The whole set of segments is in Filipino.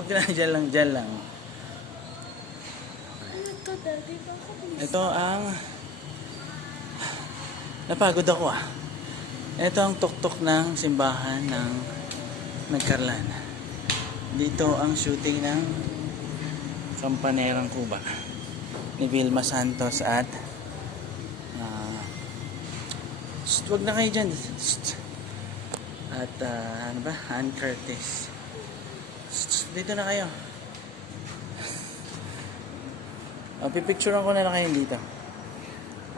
Huwag ka na, dyan lang, dyan lang. Ano to, Daddy? Bakit Ito ang... Napagod ako ah. Ito ang tuktok ng simbahan ng Nagkarlan. Dito ang shooting ng Kampanerang Cuba ni Vilma Santos at wag na kayo dyan. At ano ba? Ann Curtis. Dito na kayo. Pipicturean ko na lang kayo dito.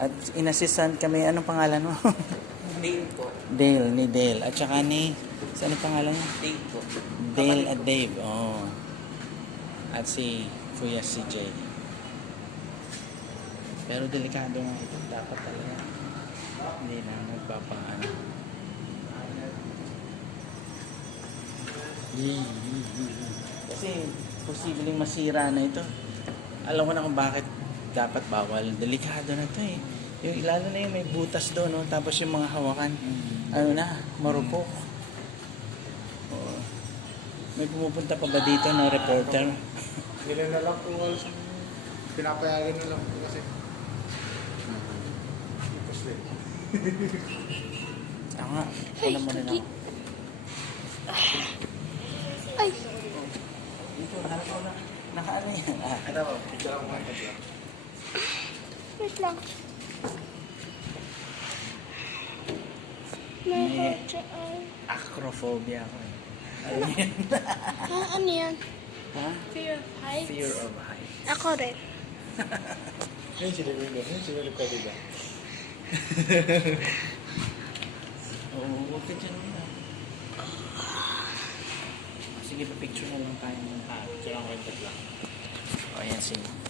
At inassistant kami. Anong pangalan mo? Dale po. Dale, ni Dale. At saka ni... Saan ang pangalan niya? Dale po. Dale at Dave. Oh. At si Kuya CJ. Pero delikado nga ito. Dapat talaga. Hindi na magpapaano. Kasi posibleng masira na ito. Alam ko na kung bakit dapat bawal. Delikado na ito eh. Yung lalo na yung may butas doon, no? Tapos yung mga hawakan, ano na, marupok. Oo. May pumupunta pa ba dito na reporter? Nila na lang kung alas ang pinapayagan na lang kasi. Kasi. Ako nga, alam mo na ako. Ay! Dito, harap ko na. Nakaano yan? Ano ba? Picture ako ngayon kasi. Wait lang. May May- kotse ay... Acrophobia ako eh. Ano yan? Ano yan? Ha? Fear of heights? Fear of heights. Ako rin. Yung silipin ko. Yung silipin ko diba? Oo, huwag ka dyan muna. Sige, pa-picture na lang tayo ng Picture ako ngayon kasi. O, yan, sige.